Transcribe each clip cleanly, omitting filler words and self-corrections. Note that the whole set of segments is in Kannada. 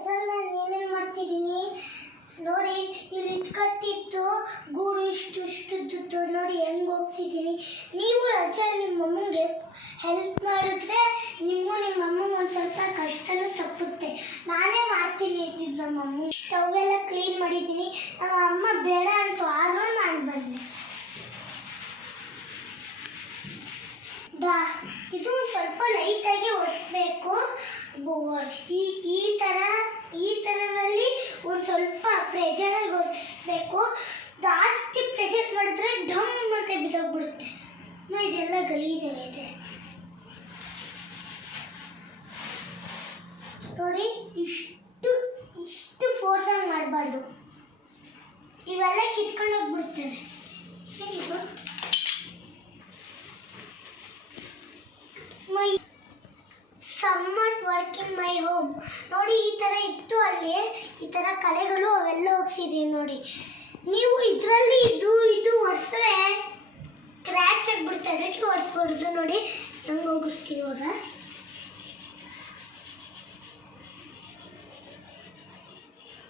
ಅಸಲ್ ನಾನು ಏನೇನು ಮಾಡ್ತಿದ್ದೀನಿ ನೋಡಿ. ಇಲ್ಲಿ ಕಟ್ಟಿತ್ತು ಗೂಡು ಇಷ್ಟುದ್ದಿತ್ತು ನೋಡಿ ಹೆಂಗೆ ಹೋಗ್ಸಿದ್ದೀನಿ. ನೀವು ರಜಲ್ ನಿಮ್ಮ ಅಮ್ಮಂಗೆ ಹೆಲ್ಪ್ ಮಾಡಿದ್ರೆ ನಿಮ್ಮ ಅಮ್ಮಂಗೆ ಒಂದು ಸ್ವಲ್ಪ ಕಷ್ಟನೂ ತಪ್ಪುತ್ತೆ. ನಾನೇ ಮಾಡ್ತೀನಿ ಅಂತಿದ್ದು ನಮ್ಮ ಅಮ್ಮ. ಸ್ಟವ್ ಎಲ್ಲ ಕ್ಲೀನ್ ಮಾಡಿದ್ದೀನಿ. ನಮ್ಮ ಅಮ್ಮ ಬೇಡ ಅಂತ ಆದರೂ ನಾನು ಬಂದೆ. ಇದು ಒಂದು ಸ್ವಲ್ಪ ಲೈಟಾಗಿ ಒರೆಸ್ಬೇಕು. ಈ ಥರದಲ್ಲಿ ಒಂದು ಸ್ವಲ್ಪ ಪ್ರೆಜರಾಗಿ ಒರೆಸ್ಬೇಕು. ಜಾಸ್ತಿ ಪ್ರೆಜರ್ ಮಾಡಿದ್ರೆ ಢಮ್ ಅಂತ ಬಿದ್ದೋಗ್ಬಿಡುತ್ತೆ. ಇದೆಲ್ಲ ಗಲೀಜಾಗೈತೆ ನೋಡಿ. ಇಷ್ಟು ಫೋರ್ಸಾಗಿ ಮಾಡಬಾರ್ದು, ಇವೆಲ್ಲ ಕಿತ್ಕೊಂಡು ಹೋಗ್ಬಿಡ್ತವೆ. Summer work in my home ನೋಡಿ. ಈ ಥರ ಇತ್ತು, ಅಲ್ಲಿ ಈ ಥರ ಕಲೆಗಳು ಅವೆಲ್ಲ ಹೋಗ್ಸಿದೀವಿ ನೋಡಿ. ನೀವು ಇದರಲ್ಲಿ ಇದು ಒರೆಸ್ರೆ ಕ್ರ್ಯಾಚ್ ಆಗಿಬಿಡುತ್ತೆ, ಅದಕ್ಕೆ ಒರೆಸ್ಬಾರ್ದು ನೋಡಿ. ನಂಗೆ ಹೋಗಿಸ್ತೀವಿ ಇವಾಗ.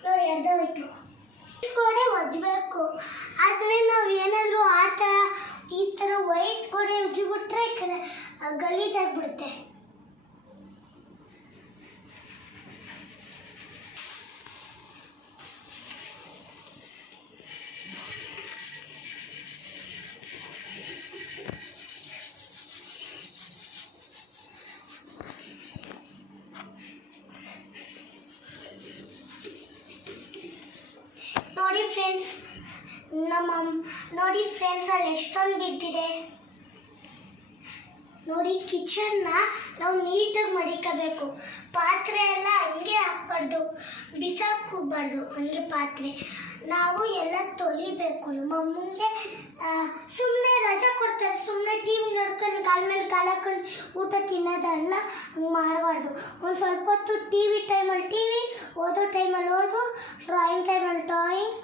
ನೋಡಿ ಅರ್ಧ ಹೋಯ್ತು. ಗೋಡೆ ಒಜ್ಬೇಕು, ಆದರೆ ನಾವು ಏನಾದರೂ ಈ ಥರ ವೈಟ್ ಗೋಡೆ ಉಜ್ಜಿಬಿಟ್ರೆ ಗಲೀಜಾಗ್ಬಿಡುತ್ತೆ. ನೋಡಿ ಫ್ರೆಂಡ್ಸ್ ಅಲ್ಲಿ ಎಷ್ಟೊಂದು ಬಿದ್ದಿದೆ ನೋಡಿ. ಕಿಚನ್ನ ನಾವು ನೀಟಾಗಿ ಮಡಿಕಬೇಕು. ಪಾತ್ರೆ ಎಲ್ಲ ಹಂಗೆ ಹಾಕ್ಬಾರ್ದು, ಬಿಸಾಕೋಗ್ಬಾರ್ದು ಹಂಗೆ ಪಾತ್ರೆ. ನಾವು ಎಲ್ಲ ತೊಳಿಬೇಕು. ನಮ್ಮ ಅಮ್ಮಂಗೆ ಸುಮ್ಮನೆ ರಜೆ ಕೊಡ್ತಾರೆ, ಸುಮ್ಮನೆ ಟಿ ವಿ ನೋಡ್ಕೊಂಡು ಕಾಲ ಮೇಲೆ ಕಾಲ ಹಾಕೊಂಡು ಊಟ ತಿನ್ನೋದಲ್ಲ, ಹಂಗೆ ಮಾಡಬಾರ್ದು. ಒಂದು ಸ್ವಲ್ಪ ಹೊತ್ತು ಟಿ ವಿ ಟೈಮಲ್ಲಿ ಟಿ ವಿ, ಓದೋ ಟೈಮಲ್ಲಿ ಓದು, ಡ್ರಾಯಿಂಗ್ ಟೈಮಲ್ಲಿ ಡ್ರಾಯಿಂಗ್,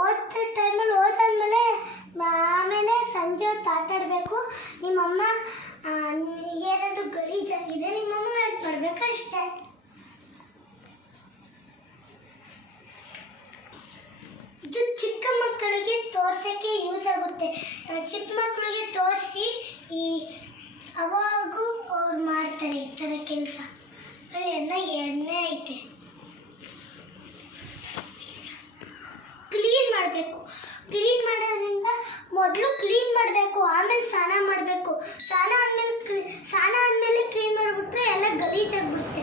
ಓದೋ ಟೈಮಲ್ಲಿ ಓದಾದ್ಮೇಲೆ ಆಮೇಲೆ ಸಂಜೆ ಹೊತ್ತು ಆಟ ಆಡಬೇಕು. ನಿಮ್ಮಮ್ಮ ಏನಾದರೂ ಗಲೀಜಾಗಿದೆ ನಿಮ್ಮಮ್ಮ ಹೆಲ್ಪ್ ಮಾಡಬೇಕು ಅಷ್ಟೇ. ಇದು ಚಿಕ್ಕ ಮಕ್ಕಳಿಗೆ ತೋರ್ಸೋಕ್ಕೆ ಯೂಸ್ ಆಗುತ್ತೆ. ಚಿಕ್ಕ ಮಕ್ಕಳಿಗೆ ತೋರಿಸಿ ಅವಾಗೂ ಅವ್ರು ಮಾಡ್ತಾರೆ ಈ ಥರ ಕೆಲಸ. ಅಲ್ಲಿ ಎಣ್ಣೆ ಐತೆ, ಕ್ಲೀನ್ ಮಾಡಬೇಕು. ಕ್ಲೀನ್ ಮಾಡೋದ್ರಿಂದ ಮೊದಲು ಕ್ಲೀನ್ ಮಾಡಬೇಕು, ಆಮೇಲೆ ಸ್ನಾನ ಮಾಡಬೇಕು. ಸ್ನಾನ ಆದಮೇಲೆ ಕ್ಲೀನ್ ಮಾಡಿಬಿಟ್ರೆ ಎಲ್ಲ ಗಲೀಜಾಗ್ಬಿಡುತ್ತೆ.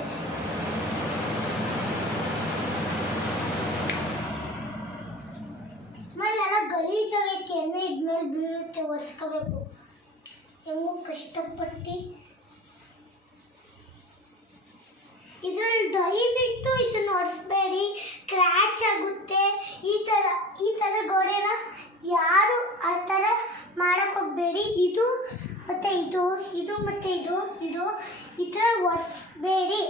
ಆಮೇಲೆ ಎಲ್ಲ ಗಲೀಜಾಗೈತಿ, ಎಣ್ಣೆ ಇದ್ಮೇಲೆ ಬೀಳುತ್ತೆ, ಒರೆಸ್ಕೋಬೇಕು. ಹೆಂಗೂ ಕಷ್ಟಪಟ್ಟು ಇದರಲ್ಲಿ ದಯವಿಟ್ಟು ಇದನ್ನು ಒರೆಸ್ಬೇಡಿ, ಕ್ರ್ಯಾಚ್ ಆಗುತ್ತೆ. ಈ ಥರ ಗೋಡೆನ ಯಾರು ಆ ಥರ ಮಾಡಕ್ಕೆ ಹೋಗಬೇಡಿ. ಇದು ಮತ್ತು ಇದು ಈ ಥರ ಒರೆಸ್ಬೇಡಿ.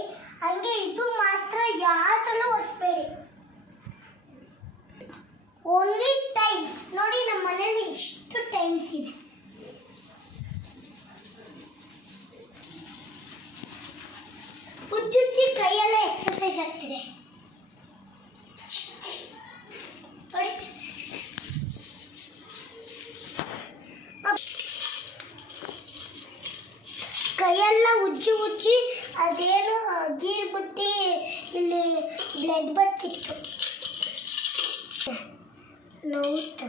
ಹಂಗೆ ಇದು ಮಾತ್ರ ಯಾವ್ದಲ್ಲೂ ಒರೆಸ್ಬೇಡಿ. ಓನ್ಲಿ ಟೈಲ್ಸ್ ನೋಡಿ. ನಮ್ಮ ಮನೇಲಿ ಎಷ್ಟು ಟೈಲ್ಸ್ ಇದೆ. ಉಜ್ಜುಜ್ಜಿ ಕೈಯೆಲ್ಲ ಎಕ್ಸರ್ಸೈಸ್ ಆಗ್ತಿದೆ ನೋಡಿ. ಕೈಯೆಲ್ಲ ಉಜ್ಜಿ ಅದೇನು ಗೀರ್ಬಿಟ್ಟು ಇಲ್ಲಿ ಬ್ಲಡ್ ಬತ್ತಿತ್ತು ನೋವುತ್ತಾ.